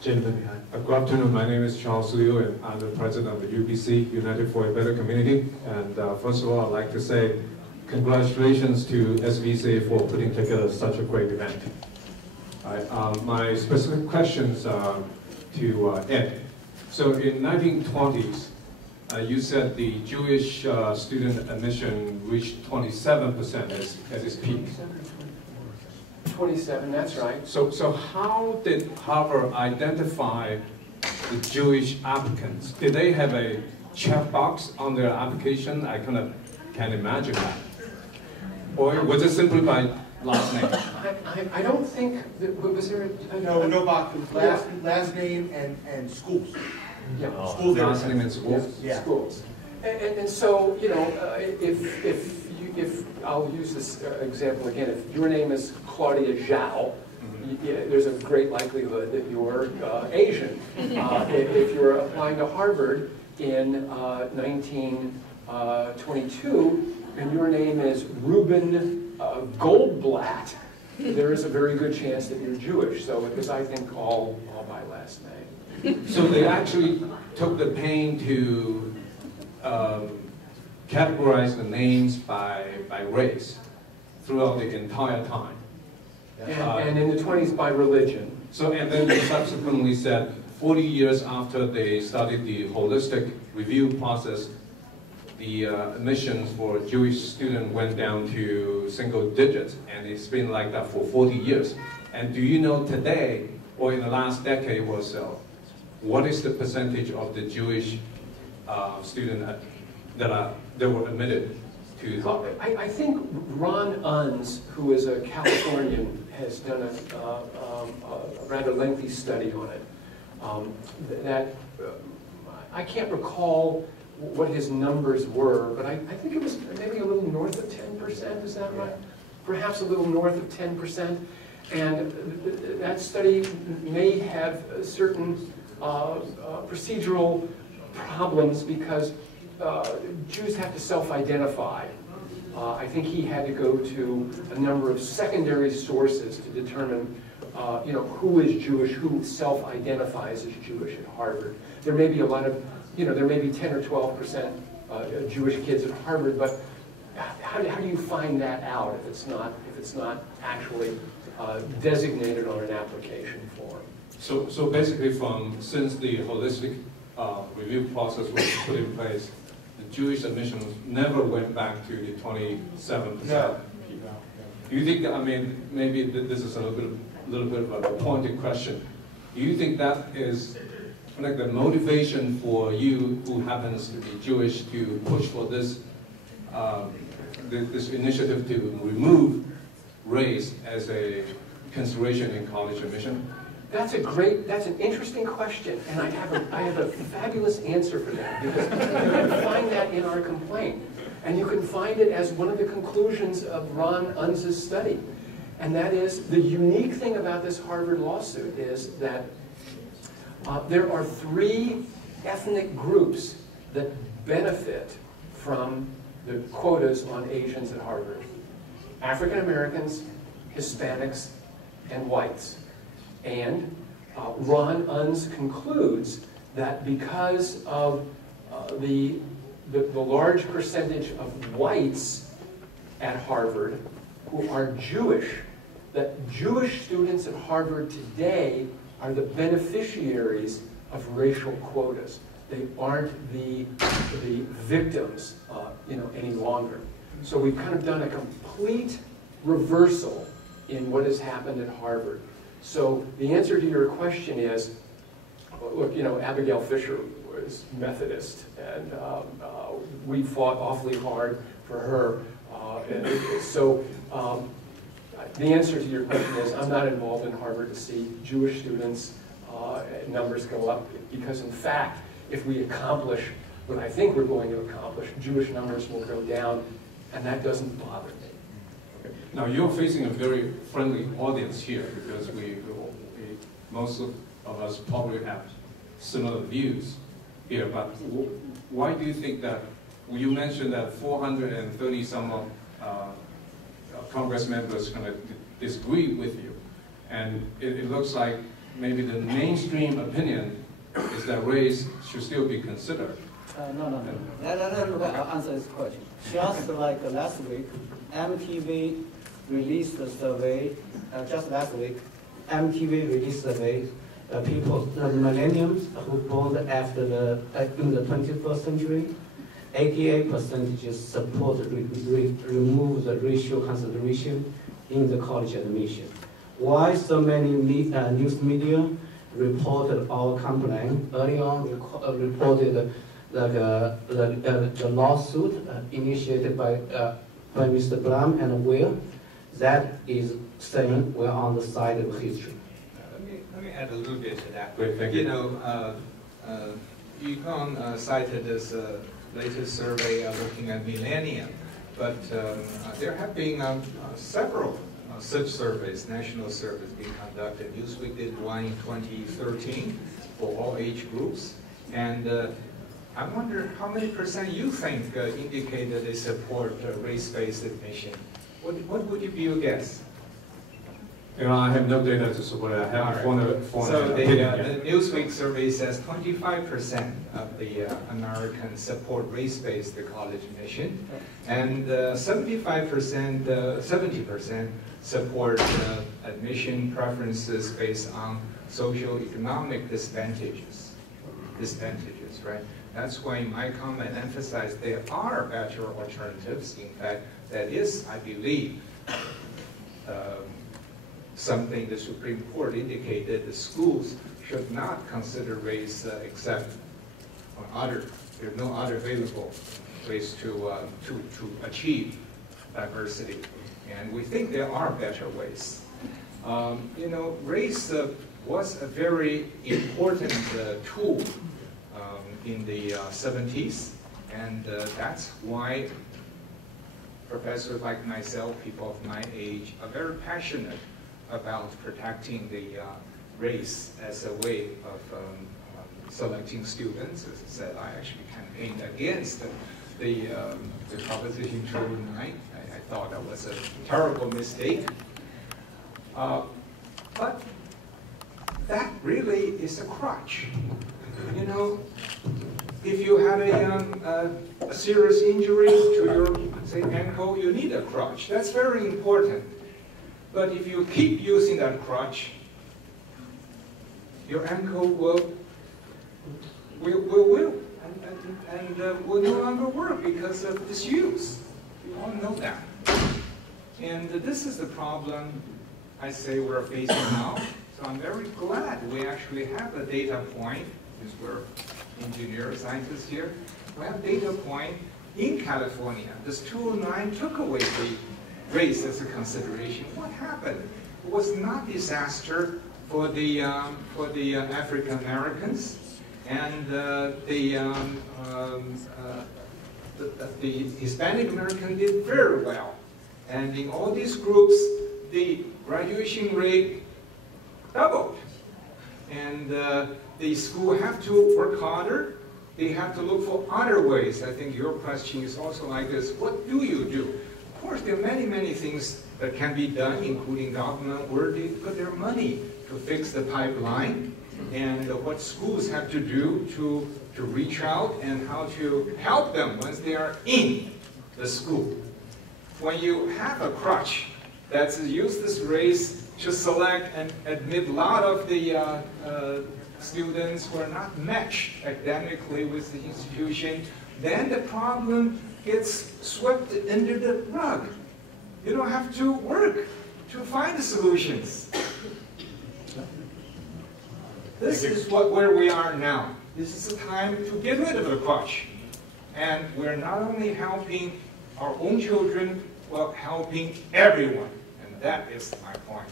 Gentleman behind. Good afternoon. My name is Charles Liu, and I'm the president of the UBC, United for a Better Community. And first of all, I'd like to say congratulations to SVCA for putting together such a great event. My specific questions to Ed. So in 1920s, you said the Jewish student admission reached 27% as its peak. 27, that's right. So how did Harvard identify the Jewish applicants? Did they have a checkbox on their application? I kind of can't imagine that. Or was it simply by last name? I don't think, was there a... No box, last name and schools. Yeah. Schools. Last name and schools? Yeah. Schools. And so, you know, if I'll use this example again, if your name is Claudia Zhao, there's a great likelihood that you're Asian. If you're applying to Harvard in 1922 and your name is Reuben Goldblatt, there is a very good chance that you're Jewish. So it was, I think, all by last name. So they actually took the pain to categorize the names by race throughout the entire time. And in the 20s by religion. So, and then you subsequently said 40 years after they started the holistic review process, the admissions for Jewish students went down to single digits, and it's been like that for 40 years. And do you know today, or in the last decade or so, what is the percentage of the Jewish students that were admitted to Harvard? I think Ron Unz, who is a Californian, has done a rather lengthy study on it. I can't recall what his numbers were, but I think it was maybe a little north of 10%, is that right? Perhaps a little north of 10%. And that study may have certain procedural problems because Jews have to self-identify. I think he had to go to a number of secondary sources to determine who is Jewish, who self-identifies as Jewish at Harvard. There may be a lot of, there may be 10 or 12% Jewish kids at Harvard, but how do you find that out if it's not actually designated on an application form? So basically, since the holistic review process was put in place, the Jewish admissions never went back to the 27%. No. Do you think? I mean, maybe this is a little bit of a pointed question. Do you think that is like the motivation for you, who happens to be Jewish, to push for this this initiative to remove race as a consideration in college admission? That's an interesting question, and I have a fabulous answer for that, because you can find that in our complaint, and you can find it as one of the conclusions of Ron Unz's study, and that is the unique thing about this Harvard lawsuit is that there are 3 ethnic groups that benefit from the quotas on Asians at Harvard: African Americans, Hispanics, and whites. And Ron Unz concludes that because of the large percentage of whites at Harvard who are Jewish, that Jewish students at Harvard today are the beneficiaries of racial quotas. They aren't the victims any longer. So we've kind of done a complete reversal in what has happened at Harvard. So the answer to your question is, look, Abigail Fisher was Methodist, and we fought awfully hard for her. The answer to your question is, I'm not involved in Harvard to see Jewish students' numbers go up, because in fact, if we accomplish what I think we're going to accomplish, Jewish numbers will go down, and that doesn't bother me. Now, you're facing a very friendly audience here, because most of us probably have similar views here, but why do you think that, you mentioned that 430 some Congress members kind of disagree with you, and it looks like maybe the mainstream opinion is that race should still be considered. No. I'll answer this question. Just like last week, MTV released a survey, just last week, MTV released a survey, people, the millennials who born after in the 21st century, 88% support remove the racial consideration in the college admission. Why so many news media reported our complaint? Early on, reported the lawsuit initiated by Mr. Blum and Will. That is saying we're on the side of history. Let me add a little bit to that. Great, thank you. You know, Yukon cited this latest survey looking at millennium, but there have been several such surveys, national surveys being conducted. Newsweek did one in 2013 for all age groups, and I wonder how many percent you think indicate that they support race-based admission. What would be your guess? You know, I have no data to support it. I haven't formed So an the opinion yet. Newsweek survey says 25% of the Americans support race-based college admission, and 75%, 70% support admission preferences based on socioeconomic disadvantages, right? That's why my comment emphasized there are better alternatives. In fact, that is, I believe, something the Supreme Court indicated the schools should not consider race except on other. There are no other available ways to achieve diversity, and we think there are better ways. You know, race was a very important tool in the 70s, and that's why professors like myself, people of my age, are very passionate about protecting the race as a way of selecting students. As I said, I actually campaigned against the Proposition 209. I thought that was a terrible mistake. But that really is a crutch. You know, if you had a serious injury to your, say, ankle, you need a crutch. That's very important. But if you keep using that crutch, your ankle will no longer work because of disuse. You all know that. And this is the problem I say we're facing now. So I'm very glad we actually have a data point, because we're engineers, scientists here. We have a data point in California. This 209 took away the race as a consideration. What happened? It was not disaster for the African Americans, and the Hispanic American did very well. And in all these groups, the graduation rate doubled. And the school have to work harder. They have to look for other ways. I think your question is also like this: what do you do? Of course, there are many, many things that can be done, including government, where they put their money to fix the pipeline, and what schools have to do to reach out and how to help them once they are in the school. When you have a crutch that's a useless race to select and admit a lot of the students who are not matched academically with the institution, then the problem gets swept under the rug. You don't have to work to find the solutions. This is where we are now. This is the time to get rid of the crutch. And we're not only helping our own children, but helping everyone. And that is my point.